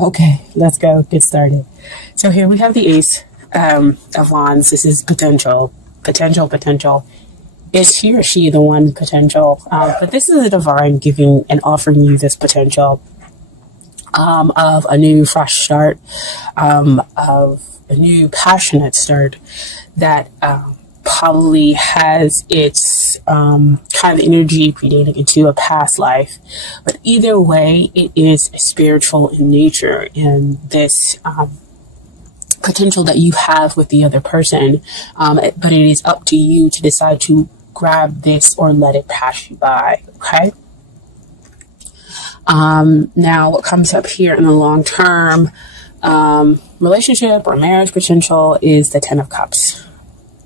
Okay, let's go get started. So here we have the Ace of Wands. This is potential. Is he or she the one potential? But this is a divine giving and offering you this potential of a new fresh start, of a new passionate start that probably has its kind of energy predating into a past life. But either way, it is spiritual in nature, and this potential that you have with the other person. But it is up to you to decide to grab this or let it pass you by. Okay. Now, what comes up here in the long term relationship or marriage potential is the Ten of Cups.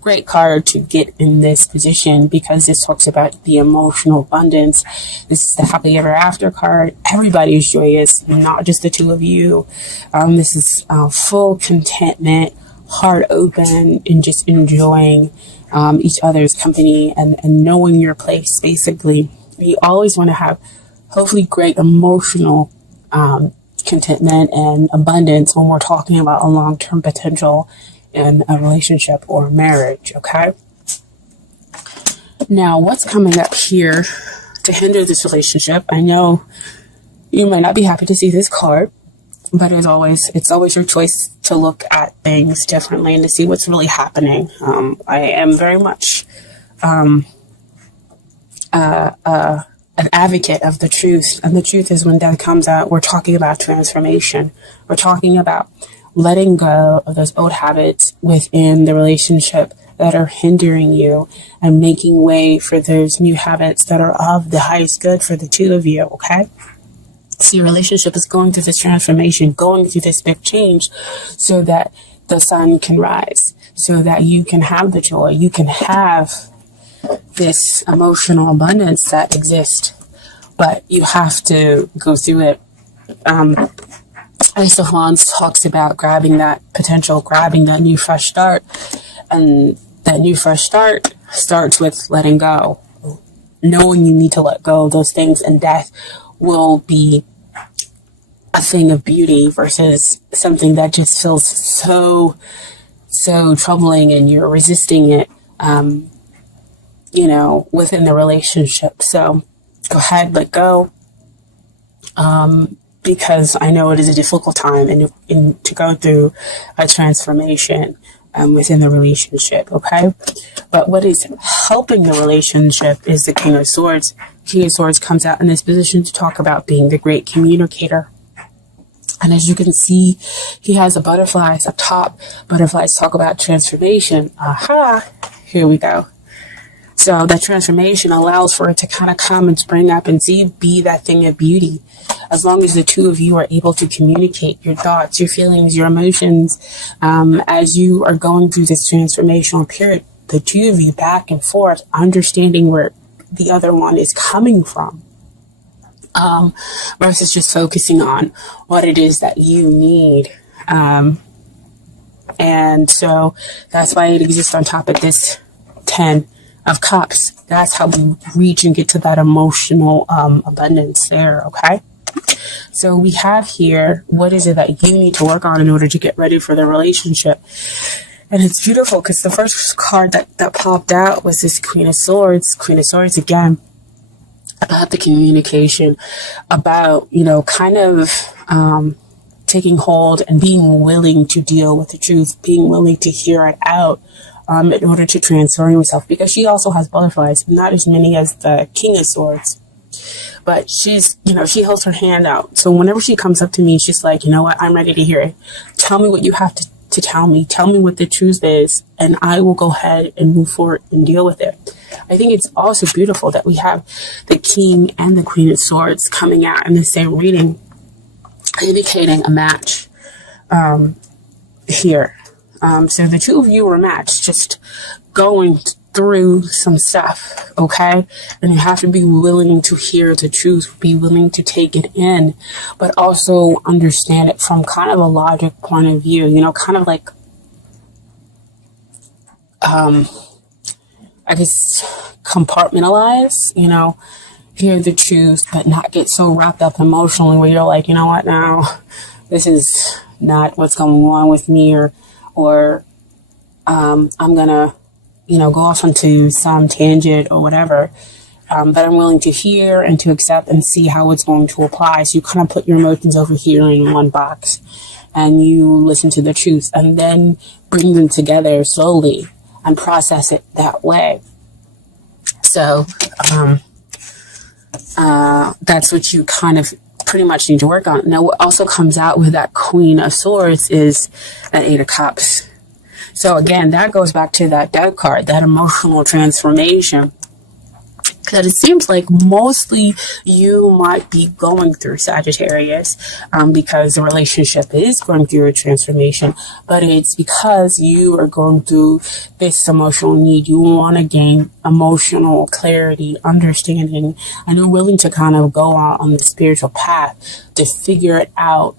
Great card to get in this position because this talks about the emotional abundance. This is the happily ever after card. Everybody is joyous, not just the two of you. This is full contentment, heart open, and just enjoying each other's company and knowing your place. Basically, you always want to have hopefully great emotional contentment and abundance when we're talking about a long-term potential in a relationship or marriage. Okay. Now, what's coming up here to hinder this relationship? I know you might not be happy to see this card, but it's always your choice to look at things differently and to see what's really happening. I am very much an advocate of the truth, and the truth is when death comes out, we're talking about transformation. We're talking about letting go of those old habits within the relationship that are hindering you and making way for those new habits that are of the highest good for the two of you. Okay. So your relationship is going through this transformation, going through this big change so that the sun can rise, so that you can have the joy, you can have this emotional abundance that exists, but you have to go through it. Ace of Wands talks about grabbing that potential, grabbing that new fresh start. And that new fresh start starts with letting go, knowing you need to let go of those things, and death will be a thing of beauty versus something that just feels so troubling and you're resisting it, within the relationship. So go ahead, let go. Because I know it is a difficult time and to go through a transformation within the relationship, okay? But what is helping the relationship is the King of Swords. King of Swords comes out in this position to talk about being the great communicator. And as you can see, he has the butterflies up top. Butterflies talk about transformation. Aha, here we go. So that transformation allows for it to kind of come and spring up and be that thing of beauty. As long as the two of you are able to communicate your thoughts, your feelings, your emotions, as you are going through this transformational period, the two of you back and forth, understanding where the other one is coming from, versus just focusing on what it is that you need. And so that's why it exists on top of this 10 of Cups. That's how we reach and get to that emotional abundance there. Okay. So we have here, what is it that you need to work on in order to get ready for the relationship? And it's beautiful because the first card that popped out was this Queen of Swords. Queen of Swords again, about the communication, about, kind of taking hold and being willing to deal with the truth, being willing to hear it out in order to transform yourself. Because she also has butterflies, not as many as the King of Swords. But she's, she holds her hand out. So whenever she comes up to me, she's like, you know what? I'm ready to hear it. Tell me what you have to tell me. Tell me what the truth is, and I will go ahead and move forward and deal with it. I think it's also beautiful that we have the King and the Queen of Swords coming out in the same reading, indicating a match here. So the two of you are matched, just going through some stuff, okay? And you have to be willing to hear the truth, be willing to take it in, but also understand it from kind of a logic point of view, kind of like, I guess, compartmentalize, hear the truth, but not get so wrapped up emotionally where you're like, you know what now? this is not what's going on with me, or I'm gonna, go off onto some tangent or whatever, that I'm willing to hear and to accept and see how it's going to apply. So you kind of put your emotions over here in one box, and you listen to the truth, and then bring them together slowly and process it that way. So that's what you kind of pretty much need to work on. Now, what also comes out with that Queen of Swords is an Eight of Cups. So again, that goes back to that Death card, that emotional transformation that it seems like mostly you might be going through, Sagittarius, because the relationship is going through a transformation, but it's because you are going through this emotional need. You want to gain emotional clarity, understanding, and you're willing to kind of go out on the spiritual path to figure it out,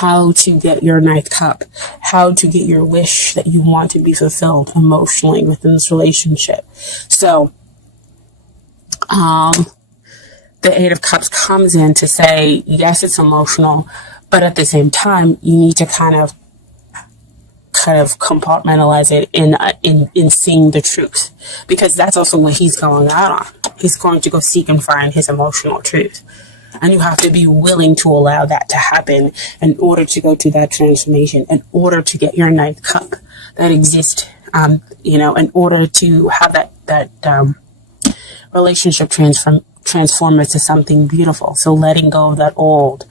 how to get your ninth cup, how to get your wish that you want to be fulfilled emotionally within this relationship. So, the Eight of Cups comes in to say, yes, it's emotional, but at the same time, you need to kind of compartmentalize it in seeing the truth, because that's also what he's going out on. He's going to go seek and find his emotional truth. And you have to be willing to allow that to happen in order to go to that transformation, in order to get your ninth cup that exists, in order to have that relationship transform into something beautiful. So letting go of that old.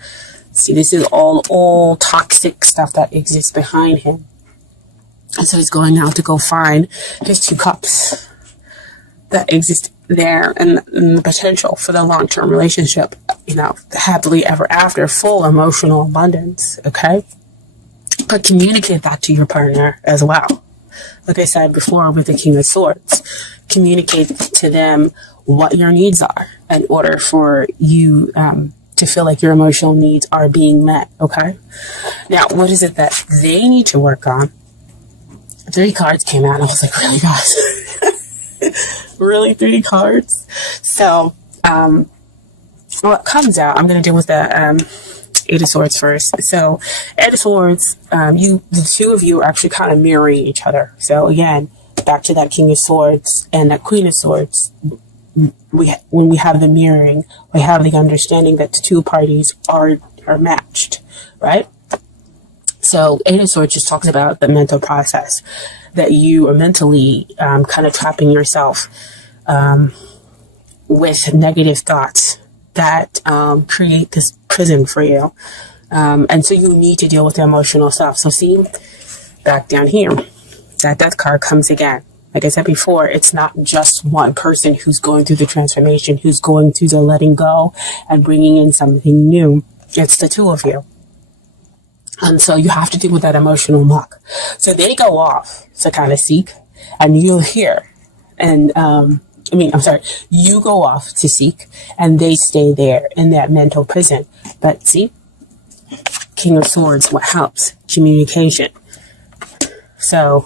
See, this is all toxic stuff that exists behind him. And so he's going out to go find his two cups that exist there, and the potential for the long-term relationship, happily ever after, full emotional abundance, okay? But communicate that to your partner as well. Like I said before with the King of Swords, communicate to them what your needs are in order for you to feel like your emotional needs are being met, okay? Now, what is it that they need to work on? 3 cards came out, and I was like, really, guys? Really, 3 cards? So, what comes out, I'm going to deal with the Eight of Swords first. So, Eight of Swords, the two of you are actually kind of mirroring each other. So, again, back to that King of Swords and that Queen of Swords, when we have the mirroring, we have the understanding that the two parties are matched, right? So Eight of Swords just talks about the mental process that you are mentally kind of trapping yourself with negative thoughts that create this prison for you. And so you need to deal with the emotional stuff. So see, back down here, that Death card comes again. Like I said before, it's not just one person who's going through the transformation, who's going through the letting go and bringing in something new. It's the two of you. And so you have to deal with that emotional muck. So they go off to kind of seek, and you'll hear. And, you go off to seek, and they stay there in that mental prison. But see, King of Swords, what helps? Communication. So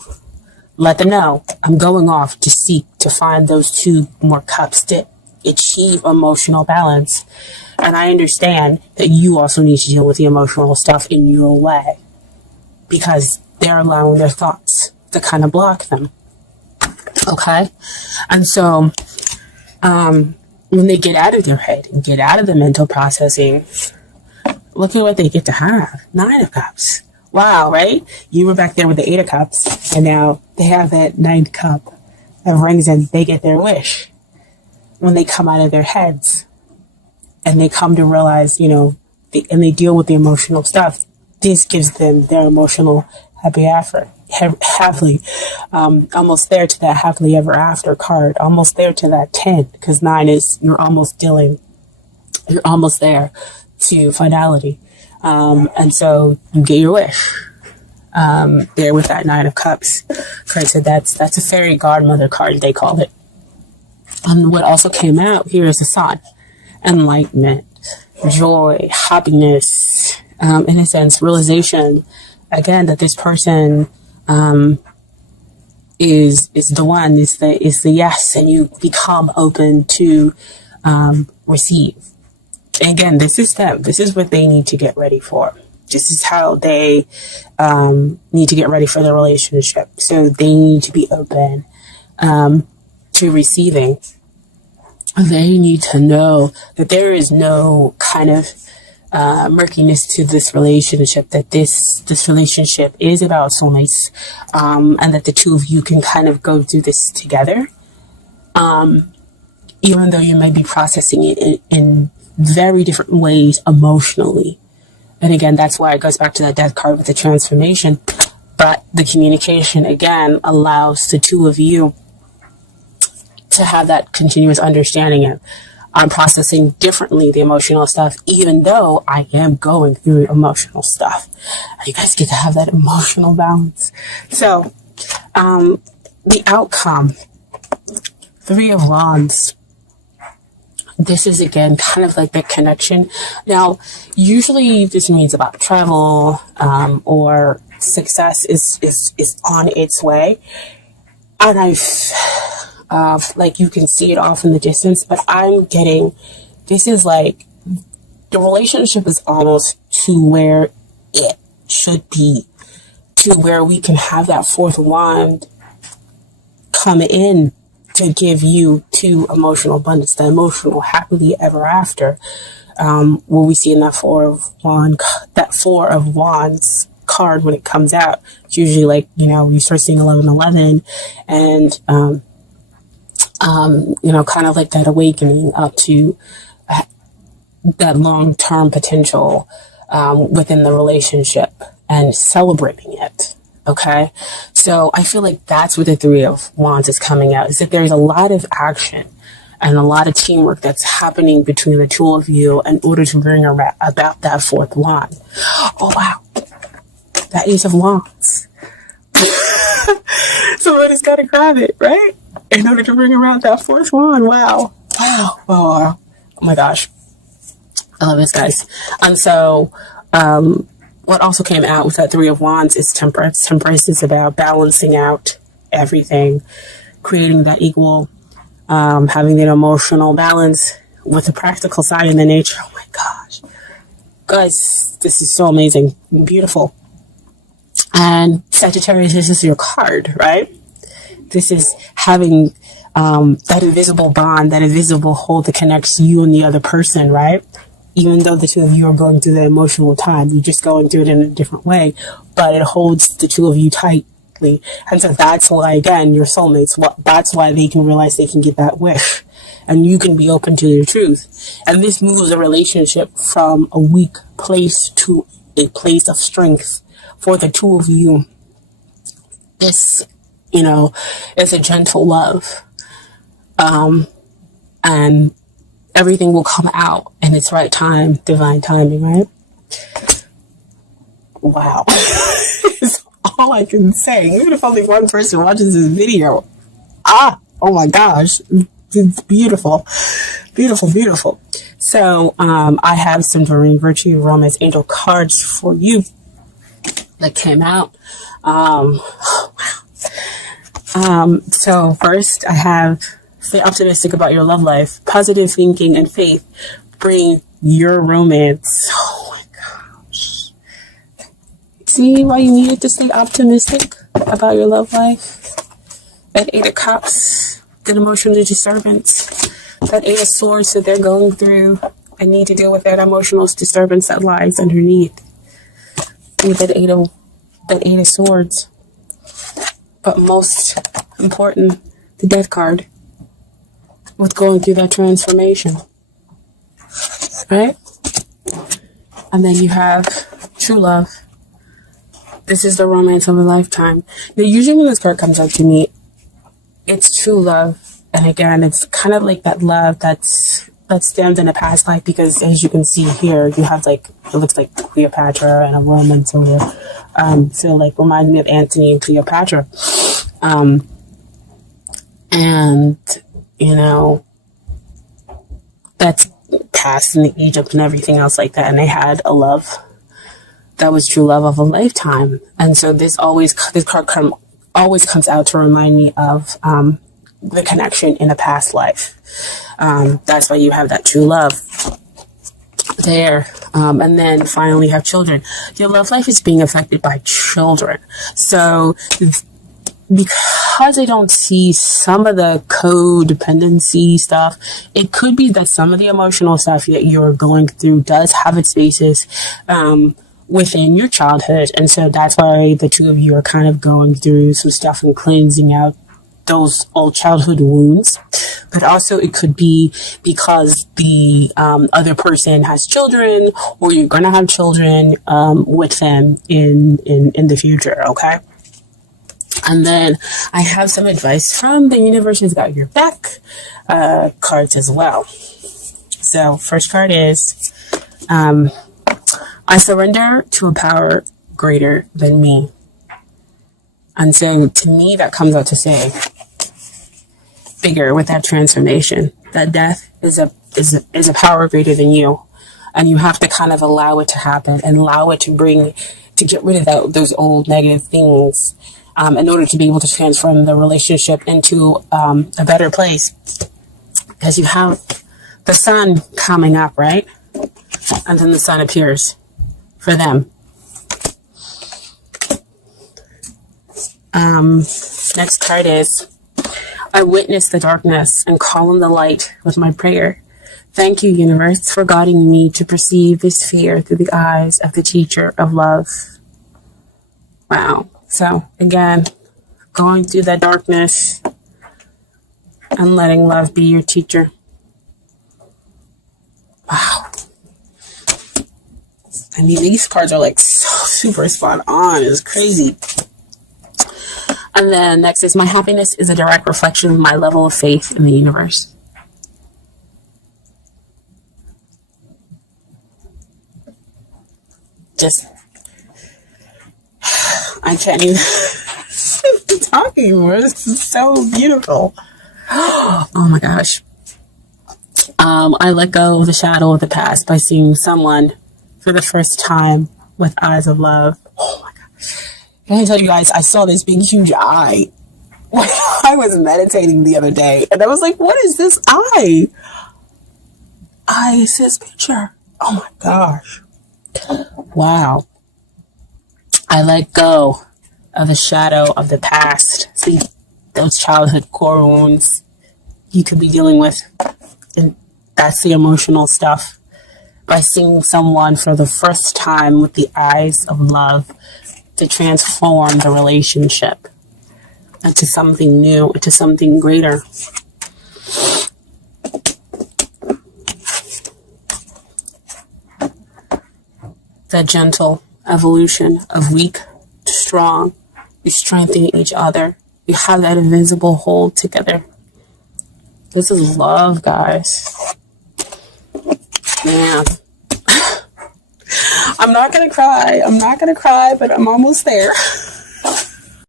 let them know, I'm going off to seek, to find those 2 more cups to achieve emotional balance. And I understand that you also need to deal with the emotional stuff in your way, because they're allowing their thoughts to kind of block them. Okay? And so, when they get out of their head and get out of the mental processing, look at what they get to have. 9 of Cups. Wow, right? You were back there with the 8 of Cups, and now they have that 9th cup that rings in. They get their wish when they come out of their heads and they come to realize, and they deal with the emotional stuff. This gives them their emotional happily, almost there to that happily ever after card, almost there to that 10, because 9 is you're almost there to finality. And so you get your wish. There with that 9 of Cups. Craig said that's a fairy godmother card, they call it. What also came out here is the Sun. Enlightenment, joy, happiness, in a sense, realization, again, that this person is the one, is the yes, and you become open to receive. And again, this is them. This is what they need to get ready for. This is how they need to get ready for the relationship. So they need to be open to receiving. They need to know that there is no kind of murkiness to this relationship, that this relationship is about soulmates, and that the two of you can kind of go through this together, even though you may be processing it in very different ways emotionally. And again, that's why it goes back to that death card with the transformation. But the communication, again, allows the two of you to have that continuous understanding of, I'm processing differently the emotional stuff, even though I am going through emotional stuff. You guys get to have that emotional balance. So, the outcome, 3 of Wands. This is, again, kind of like the connection. Now, usually this means about travel, or success is on its way. And like you can see it off in the distance, but I'm getting, this is like, the relationship is almost to where it should be, to where we can have that 4th wand come in to give you to emotional abundance, the emotional happily ever after. What we see in that 4 of Wands card when it comes out, it's usually like, you start seeing 1111 and, kind of like that awakening up to that long-term potential within the relationship and celebrating it. Okay, so I feel like that's what the 3 of Wands is coming out, is that there's a lot of action and a lot of teamwork that's happening between the two of you in order to bring about that 4th wand. Oh, wow. That Ace of Wands. Somebody's got to grab it, right? In order to bring around that 4th wand. Wow. Wow. Oh my gosh. I love this, guys. And so, what also came out with that 3 of Wands is Temperance. Temperance is about balancing out everything, creating that equal, having that emotional balance with the practical side and the nature. Oh my gosh. Guys, this is so amazing. Beautiful. And Sagittarius, this is your card, right? This is having that invisible bond, that invisible hold that connects you and the other person, right? Even though the two of you are going through the emotional time, you're just going through it in a different way, but it holds the two of you tightly. And so that's why, again, your soulmates, that's why they can realize they can get that wish and you can be open to the truth. And this moves a relationship from a weak place to a place of strength for the two of you. This, is a gentle love. And everything will come out in its right time, divine timing, right? Wow. It's all I can say. Even if only one person watches this video. Oh my gosh. It's beautiful. Beautiful, beautiful. So, I have some Doreen Virtue Romance Angel cards for you that came out. So first I have, stay optimistic about your love life. Positive thinking and faith bring your romance. Oh my gosh. See why you needed to stay optimistic about your love life? That 8 of Cups, that emotional disturbance, that 8 of Swords that they're going through and need to deal with that emotional disturbance that lies underneath. With that 8 of Swords. But most important, the Death card with going through that transformation, right? And then you have true love. This is the romance of a lifetime. Now, usually when this card comes up to me, it's true love. And again, it's kind of like that love that stands in a past life, because as you can see here, you have like, it looks like Cleopatra and a Roman soldier. So like remind me of Antony and Cleopatra. And that's past in Egypt and everything else like that. And they had a love that was true love of a lifetime. And so this card always comes out to remind me of, the connection in a past life. That's why you have that true love. there. And then finally have children. Your love life is being affected by children. So because I don't see some of the codependency stuff, it could be that some of the emotional stuff that you're going through does have its basis within your childhood. And so that's why the two of you are kind of going through some stuff and cleansing out those old childhood wounds. But also it could be because the other person has children, or you're going to have children with them in the future, okay? And then I have some advice from the universe has got your back cards as well. So first card is, I surrender to a power greater than me. And so to me, that comes out to say, bigger with that transformation, that death is a power greater than you. And you have to kind of allow it to happen and allow it to get rid of those old negative things in order to be able to transform the relationship into a better place. Because you have the sun coming up, right? And then the sun appears for them. Next card is, I witness the darkness and call on the light with my prayer. Thank you, universe, for guiding me to perceive this fear through the eyes of the teacher of love. Wow. So again, going through that darkness and letting love be your teacher. Wow. I mean, these cards are like so super spot on. It's crazy. And then next is, my happiness is a direct reflection of my level of faith in the universe. Just, I can't even keep talking anymore. This is so beautiful. Oh my gosh. I let go of the shadow of the past by seeing someone for the first time with eyes of love. Oh my gosh. Can I tell you guys, I saw this big, huge eye when I was meditating the other day. And I was like, what is this eye? It's his picture. Oh my gosh. Wow. I let go of the shadow of the past. See, those childhood core wounds you could be dealing with. And that's the emotional stuff. By seeing someone for the first time with the eyes of love, to transform the relationship into something new, into something greater. The gentle evolution of weak to strong. You strengthen each other. You have that invisible hold together. This is love, guys. Man. I'm not going to cry, but I'm almost there.